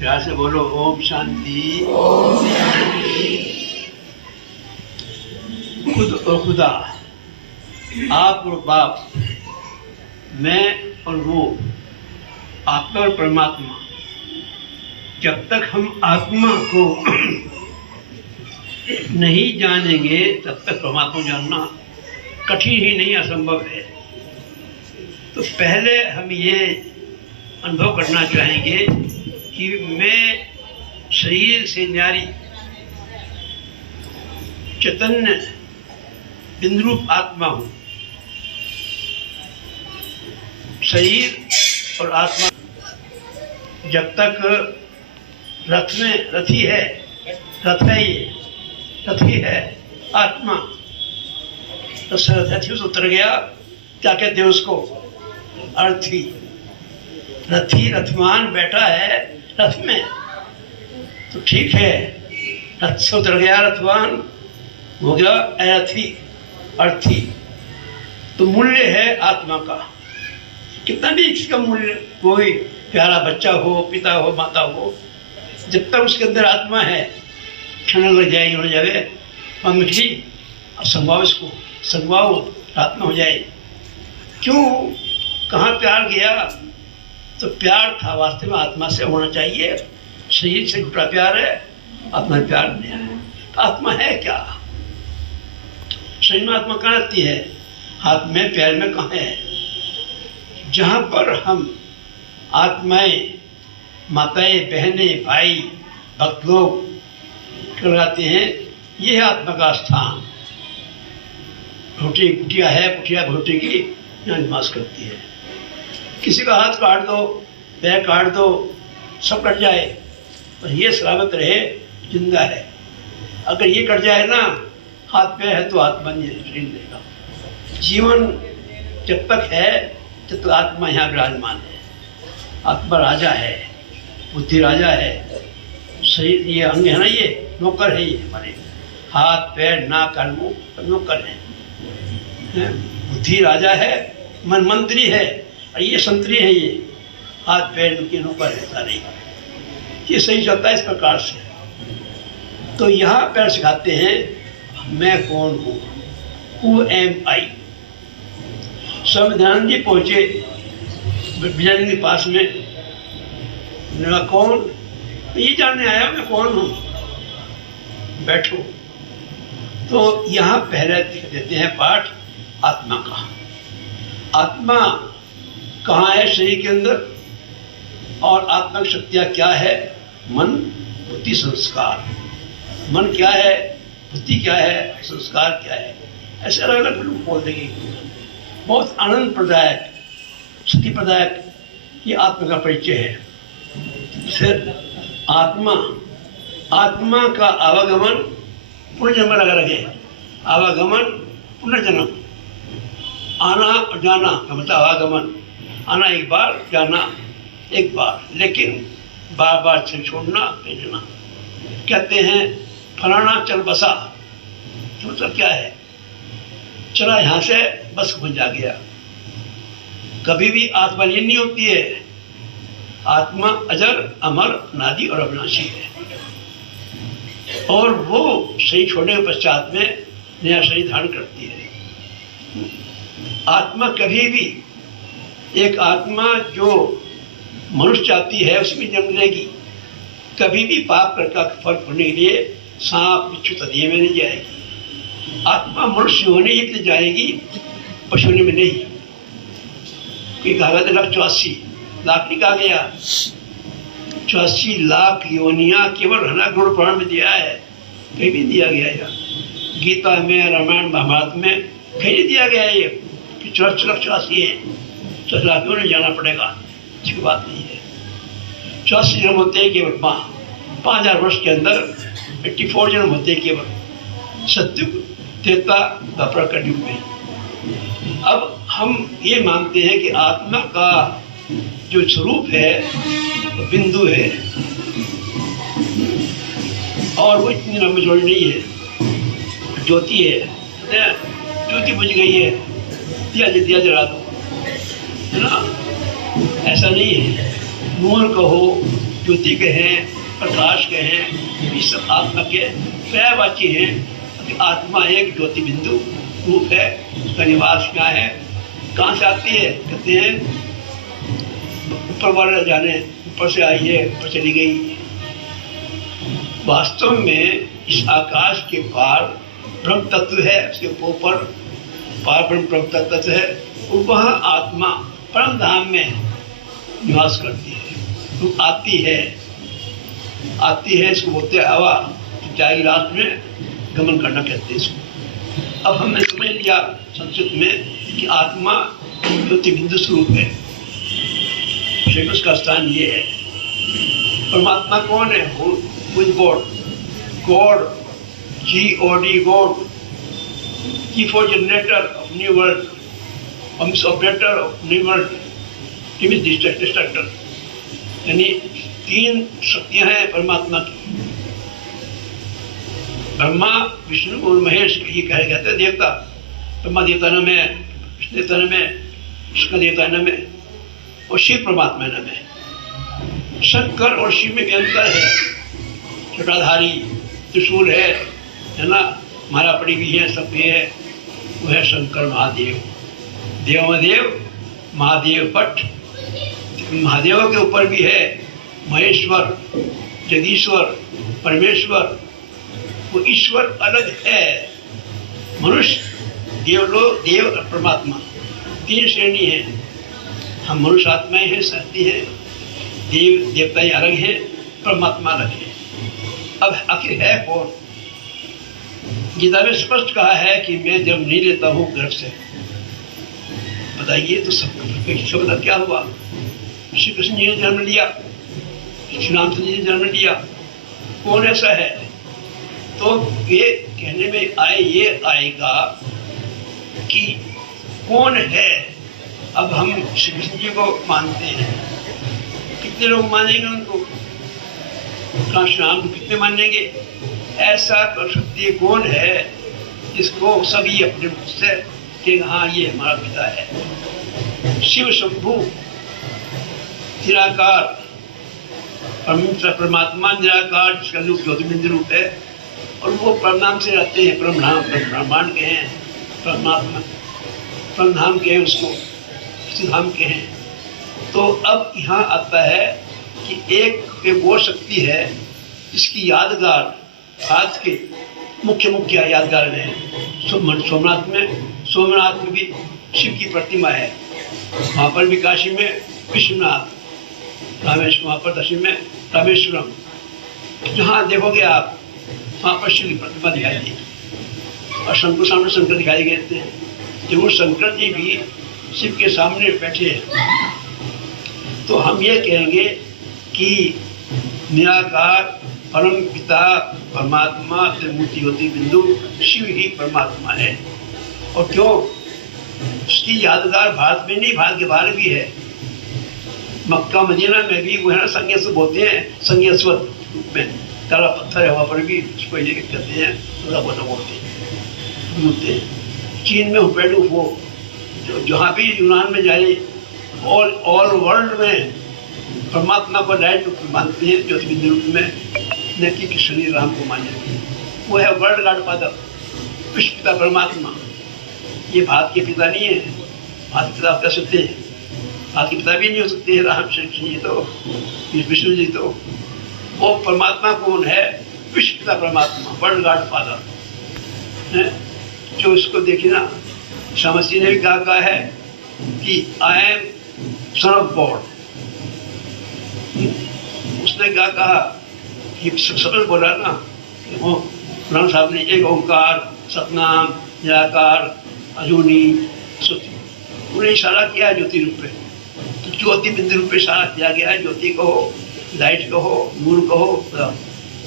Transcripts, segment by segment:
प्यार से बोलो ओम शांति। खुद और खुदा, आप और बाप, मैं और वो, आत्मा और परमात्मा। जब तक हम आत्मा को नहीं जानेंगे तब तक परमात्मा जानना कठिन ही नहीं, असंभव है। तो पहले हम ये अनुभव करना चाहेंगे कि मैं शरीर से न्यारी चैतन्य बिंदुरूप आत्मा हूँ। शरीर और आत्मा जब तक रथ में रथी है, रथ है, ये रथी है आत्मा, तो रथी से उतर गया, क्या कहते हैं उसको, अर्थी। रथी रथवान बैठा है रथ में, तो ठीक है, रथ से उतर गया, रथवान हो गया अरथी, अर्थी। तो मूल्य है आत्मा का, कितना भी इसका मूल्य, कोई प्यारा बच्चा हो, पिता हो, माता हो, जब तक उसके अंदर आत्मा है, क्षण लग जाएगी, हो जाए पंखी, संभाव इसको, संभाव आत्मा हो जाए। क्यों, कहाँ प्यार गया? तो प्यार था वास्तव में आत्मा से होना चाहिए। शरीर से जुटा प्यार है, आत्मा में प्यार नहीं है। तो आत्मा है क्या? शरीर में आत्मा कहाँ रहती है? हाथ में, पैर में कहाँ है? जहाँ पर हम आत्माएं, माताएं, बहनें, भाई, भक्त लोग कहलाते हैं, ये है आत्मा का स्थान। भोटी कुटिया है, कुटिया भोटी की यहाँ निवास करती है। किसी का हाथ काट दो, पैर काट दो, सब कट जाए, पर ये सलामत रहे, जिंदा है। अगर ये कट जाए ना, हाथ पैर है तो आत्मा नहीं देगा। जीवन जब तक है तब तक आत्मा यहाँ विराजमान है। आत्मा राजा है, बुद्धि राजा है, शरीर ये अंग है ना, ये नौकर है, ये हमारे हाथ पैर नाक कान मुंह नौकर है। बुद्धि राजा है, मन मंत्री है, और ये संतरी है, ये हाथ पैर के नौकर है सारे। ये सही चलता है इस प्रकार से। तो यहाँ पैर सिखाते हैं मैं कौन हूँ, हु एम आई। संविधान जी पहुंचे विजय के पास में, कौन, ये जानने आया मैं कौन हूँ, बैठो। तो यहाँ पहले देते हैं पाठ आत्मा का। आत्मा कहाँ है शरीर के अंदर, और आत्मा की शक्तियाँ क्या है? मन, बुद्धि, संस्कार। मन क्या है, बुद्धि क्या है, संस्कार क्या है, ऐसे अलग अलग लोग बोल देंगे। बहुत आनंद प्रदायक, स्थिति प्रदायक ये आत्मा का परिचय है। फिर आत्मा, आत्मा का आवागमन पुनर्जन्म लगा रखे, आवागमन पुनर्जन्म, आना और जाना का मतलब आवागमन, आना एक बार, जाना एक बार, लेकिन बार बार से छोड़ना, भेजना। कहते हैं फलाना चल बसा, तो मतलब क्या है? चला यहाँ से, बस बन जा गया। कभी भी आत्मा लीन नहीं होती है। आत्मा अजर, अमर, नादी और अविनाशी है, और वो शरीर छोड़ने के पश्चात में नया शरीर धारण करती है। आत्मा कभी भी, एक आत्मा जो मनुष्य चाहती है उसमें जन्म लेगी, कभी भी पाप करके फल होने के लिए सांप बिच्छू तदिये में नहीं जाएगी। आत्मा मनुष्य होने ही लिए जाएगी, पशु होने में नहीं। कोई कहा था 84 लाख नहीं कहा गया, 84 लाख योनियां केवल हना गुण पुराण में दिया है, कहीं भी दिया गया है। गीता में, रामायण महाभारत में कहीं नहीं दिया गया है ये कि 84 है, 84 लाख में जाना पड़ेगा, इसकी बात नहीं है। 84 जन्म होते हैं केवल 5000 वर्ष के अंदर, 84 जन्म होते हैं केवल सत्युग, त्रेता, द्वापर कलयुग में। अब हम ये मानते हैं कि आत्मा का जो स्वरूप है वो बिंदु है, और वो इतनी लंबी चौड़ी नहीं है, ज्योति है। ज्योति बुझ गई है, दिया जला दो, है ना? ऐसा नहीं है। नूर कहो, ज्योति के हैं, प्रकाश के हैं, इस आत्मा के पर्यायवाची हैं। आत्मा एक ज्योति बिंदु रूप है, उसका निवास क्या है, कहाँ से आती है, कहते हैं ऊपर वाले जाने, ऊपर से आई है, ऊपर चली गई। वास्तव में इस आकाश के पार ब्रह्म तत्व है, उसके ऊपर पार ब्रह्म तत्व है, और वहाँ आत्मा परम धाम में निवास करती है, तो आती है, इसको बोलते हैं हवा, तो जाएगी रात में गमन करना कहते हैं इसको। अब हमने समझ लिया संस्कृत में कि आत्मा ज्योति बिंदु स्वरूप है, उसका स्थान ये है। परमात्मा कौन है? God, G-O-D, God, G for generator of new world, operator of new world, T is destructor। यानी तीन शक्तियां हैं परमात्मा की, ब्रह्मा, विष्णु और महेश। ये कहते हैं देवता, ब्रह्मा देवता नाम है, विष्णु देवता नाम है, कृष्ण देवता नाम है, और शिव परमात्मा नाम है। शंकर और शिव में भी अंतर है, जटाधारी त्रिशूल है ना, माला पड़ी भी है, सब भी है, वो है शंकर महादेव, देवदेव महादेव भट्ट। महादेव के ऊपर भी है महेश्वर, जगदीश्वर, परमेश्वर, वो ईश्वर अलग है। मनुष्य, देवलोक, देव और परमात्मा तीन श्रेणी है। हम मनुष्य आत्माएं हैं, शक्ति है, देव देवताएं अलग है, परमात्मा अलग है। अब आखिर है कौन? गीता में स्पष्ट कहा है कि मैं जब नहीं लेता हूं गर्भ से। बताइए तो सबका क्या हुआ? श्री कृष्ण जी ने जन्म लिया, श्री रामचंद्र जी ने जन्म लिया, कौन ऐसा है? तो ये कहने में ये आएगा कि कौन है। अब हम श्री कृष्ण जी को मानते हैं, कितने लोग मानेंगे उनको? श्री राम को कितने मानेंगे? ऐसा शक्ति कौन है जिसको सभी अपने मुख से कि हाँ ये हमारा पिता है? शिव शंभु निराकार, परमात्मा निराकार, जिसका रूप ज्योतिबिंदु रूप है, और वो परमनाम से रहते हैं। ब्रह्मांड के हैं परमात्मा, परमधाम के हैं, उसको धाम के हैं। तो अब यहाँ आता है कि एक वो शक्ति है जिसकी यादगार आज के मुख्य यादगार है सोमनाथ में भी शिव की प्रतिमा है, वहाँ पर भी काशी में विश्वनाथ, रामेश्वर, वहाँ पर दक्षिण में रामेश्वरम, जहाँ देखोगे आप वहाँ पर शिव की प्रतिमा दिखाई देगी, और शंकर सामने शंकर दिखाई गए थे। जब वो शंकर जी भी शिव के सामने बैठे हैं, तो हम ये कहेंगे कि निराकार परम पिता परमात्मा त्रिमूर्ति ज्योति बिंदु शिव ही परमात्मा है। और क्यों? उसकी यादगार भारत में नहीं, भारत के बाहर भी है। मक्का मदीना में भी वो है ना, संज्ञस्व बोलते हैं, संज्ञस्व रूप में काला पत्थर है, वहाँ पर भी उसको ये कहते हैं, बोलते हैं। चीन में हुपेडू वो जहाँ भी यूनान में जाए, ऑल वर्ल्ड में परमात्मा को डायरेक्ट मानते हैं ज्योति बिंदु रूप में, न कि श्री राम को माने। वो है वर्ल्ड गॉड फादर, विश्व पिता परमात्मा। ये भारत के पिता नहीं है, भारत पिता कह सकते हैं, भारत के पिता भी नहीं हो सकते हैं राम श्री कृष्ण जी, तो विष्णु जी। तो वो परमात्मा कौन है? विश्व पिता परमात्मा, वर्ल्ड गॉड फादर है। जो इसको देखिए ना, शामसी ने भी कहा है कि I am son of God. उसने क्या कहा कि सबल बोला ना, वो पुराण साहब ने एक ओंकार, सतनाम, निराकार, अजूनी, श्रुति, उन्हें इशारा किया है ज्योति रूप में। तो ज्योति बिंदु रूप में इशारा किया गया है। ज्योति कहो, लाइट कहो, नूर कहो,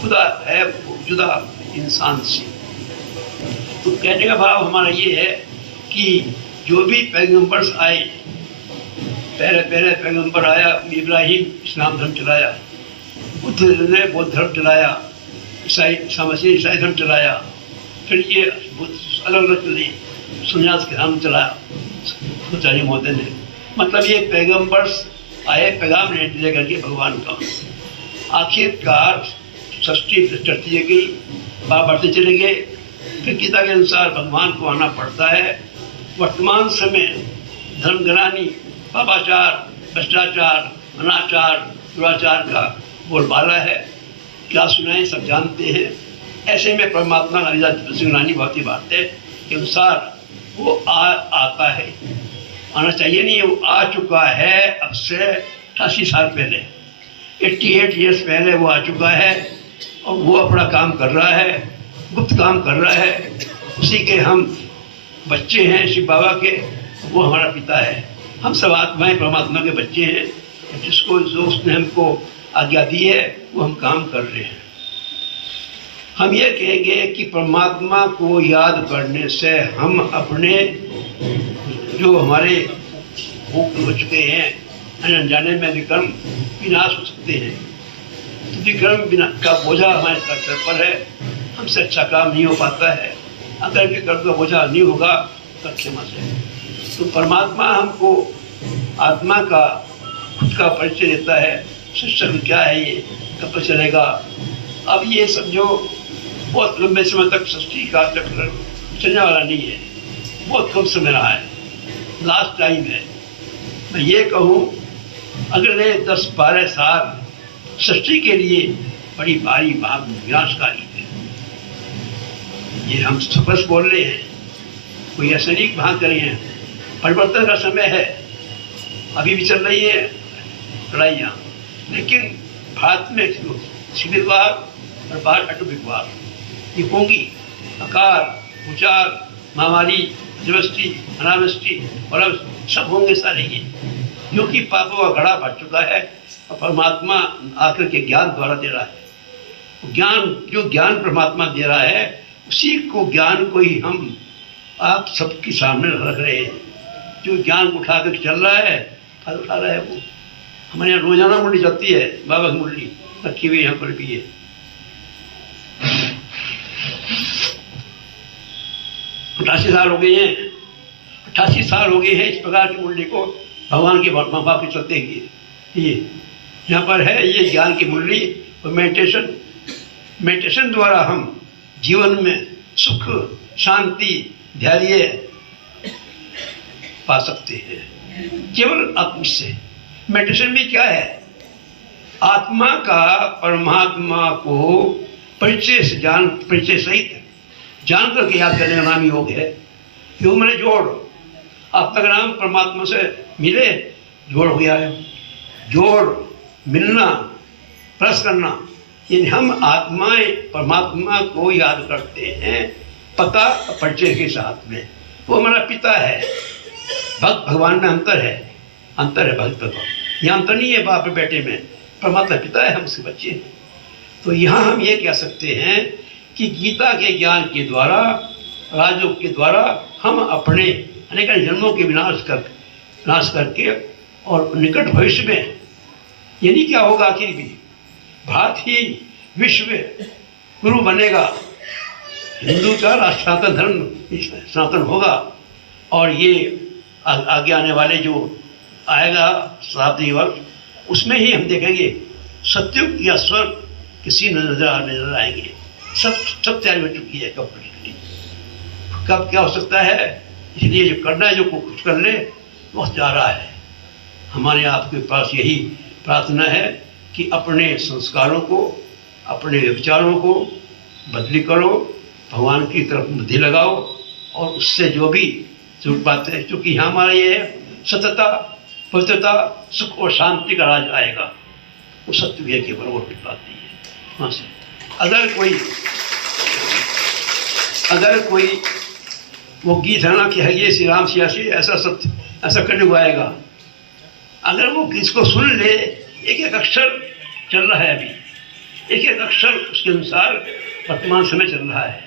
खुदा है जुदा इंसान से। तो कहने का भाव हमारा ये है कि जो भी पैगंबर्स आए, पहले पैगंबर आया इब्राहिम, इस्लाम धर्म चलाया, बुद्ध ने बौद्ध धर्म चलाया, ईसाई धर्म चलाया, फिर ये अलग अलग चली, संन्यास के धर्म चलाया आचार्य महोदय ने। मतलब ये पैगंबर्स आए पैगाम लेकर के भगवान का, आखिरकार षष्ठी चढ़ती गई, बाप बढ़ते चले गए। फिर गीता के अनुसार भगवान को आना पड़ता है। वर्तमान समय धर्मग्लानि, पापाचार, भ्रष्टाचार, अनाचार, दुराचार का बोलबाला है। क्या सुनाएं, सब जानते हैं। ऐसे में परमात्मा गांधी बहुत ही बात है के अनुसार वो आता है, आना चाहिए नहीं, वो आ चुका है। अब से 88 साल पहले, 88 ईयर्स पहले वो आ चुका है और वो अपना काम कर रहा है, गुप्त काम कर रहा है। उसी के हम बच्चे हैं शिव बाबा के, वो हमारा पिता है। हम सब आत्माएं परमात्मा के बच्चे हैं। जिसको जो उसने हमको आज्ञा दी है वो हम काम कर रहे हैं। हम ये कहेंगे कि परमात्मा को याद करने से हम अपने जो हमारे भूख हो चुके हैं अनजाने में विक्रम विनाश हो सकते हैं। तो विक्रम का बोझा हमारे सर पर है, हमसे अच्छा काम नहीं हो पाता है। अगर विक्रम का बोझा नहीं होगा तो क्षमा से। तो परमात्मा हमको आत्मा का खुद का परिचय देता है। सिस्टम क्या है, ये कब तक चलेगा। अब ये समझो बहुत लंबे समय तक सृष्टि का चक्र चलने वाला नहीं है, बहुत कम समय रहा है, लास्ट टाइम है। मैं ये कहूँ अगले 10-12 साल सृष्टि के लिए बड़ी भारी विनाशकारी है। ये हम स्पष्ट बोल रहे हैं, कोई ऐसा नहीं भाग कर रहे हैं। परिवर्तन का समय है, अभी भी चल रही है लड़ाइयाँ, लेकिन भारत में शिविरवाद और बाहर अटुविकवाद ये होंगी। अकाल, भूचाल, महामारी, अतिवृष्टि, अनावृष्टि और अब सब होंगे सारे ये, क्योंकि पापों का घड़ा भर चुका है और परमात्मा आकर के ज्ञान द्वारा दे रहा है। ज्ञान, जो ज्ञान परमात्मा दे रहा है उसी को, ज्ञान को ही हम आप सबके सामने रख रहे हैं। जो ज्ञान उठा कर चल रहा है, फल उठा रहा है वो। हमारे यहाँ रोजाना मुरली चलती है, बाबा की मुरली रखी हुई यहाँ पर भी है। 88 साल हो गए हैं, 88 साल हो गए हैं इस प्रकार की मुरली को भगवान के माँ बाप के चलते हुए। ये यहाँ पर है, ये ज्ञान की मुरली और मेडिटेशन द्वारा हम जीवन में सुख, शांति, धैर्य पा सकते हैं केवल आत्मा से। मेडिटेशन भी क्या है? आत्मा का परमात्मा को परिचय सहित जान करके याद करने का नाम योग है। योग मैंने जोड़, आत्मा का नाम परमात्मा से मिले, जोड़ हो गया है। जोड़, मिलना, प्लस करना, यानी हम आत्माएं परमात्मा को याद करते हैं पता परिचय के साथ में। वो हमारा पिता है। भक्त भगवान में अंतर है भक्त भगवान, यहाँ अंतर नहीं है बाप बेटे में। परमात्मा पिता है, हम उसके बच्चे हैं। तो यहाँ हम ये कह सकते हैं कि गीता के ज्ञान के द्वारा, राजयोग के द्वारा हम अपने अनेक जन्मों के विनाश करके और निकट भविष्य में, यानी क्या होगा आखिर भी, भारत ही विश्व गुरु बनेगा, हिंदू का सनातन धर्म सनातन होगा। और ये आगे आने वाले जो आएगा शताब्दी वर्ष, उसमें ही हम देखेंगे सत्युग या स्वर्ग किसी नजर आएंगे। सब तैयारी हो चुकी है कब क्या हो सकता है। इसलिए जो करना है, जो कुछ कर ले, वक्त जा रहा है। हमारे आपके पास यही प्रार्थना है कि अपने संस्कारों को, अपने विचारों को बदली करो, भगवान की तरफ बुद्धि लगाओ और उससे जो भी जरूरत बातें है, क्योंकि यहाँ हमारा ये है सत्यता, पवित्रता, सुख और शांति का राज आएगा। वो सत्य है केवल, और कुछ बात नहीं है। वहाँ से अगर कोई वो गीत है ना कि है ये श्री राम सियासी, ऐसा सत्य, ऐसा कलयुग आएगा। अगर वो इसको सुन ले, एक एक अक्षर चल रहा है अभी, एक एक अक्षर उसके अनुसार वर्तमान समय चल रहा है।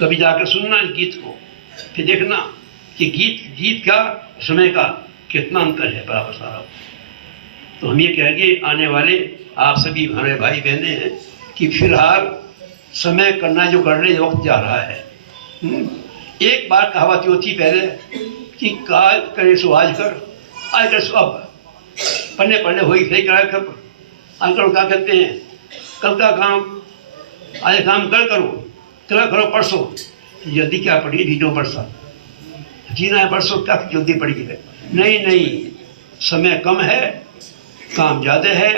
कभी जाकर सुनना इस गीत को, फिर देखना कि गीत का समय का कितना अंतर है, बराबर सारा। तो हम ये कहेंगे आने वाले आप सभी हमारे भाई बहने हैं कि फिलहाल समय करना जो कर रहे वक्त जा रहा है। एक बार कहावत होती पहले कि काल करे सो आज कर, आज कर सो अब, पढ़ने हो ही सही करा कर। आजकल क्या कहते हैं, कल का काम आज काम कल करो, कल करो परसों। जल्दी क्या पड़ी, जीनो परसा जीना है, परसों क्या जल्दी पड़ी है? नहीं नहीं, समय कम है, काम ज़्यादा है,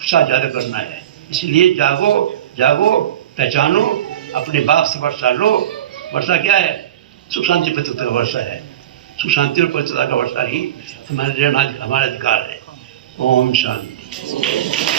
उत्साह ज़्यादा करना है। इसलिए जागो जागो, पहचानो, अपने बाप से वर्षा लो। वर्षा क्या है? सुख शांति पवित्रता का वर्षा है। सुख शांति और पवित्रता का वर्षा ही हमारे अधिकार है। ओम शांति।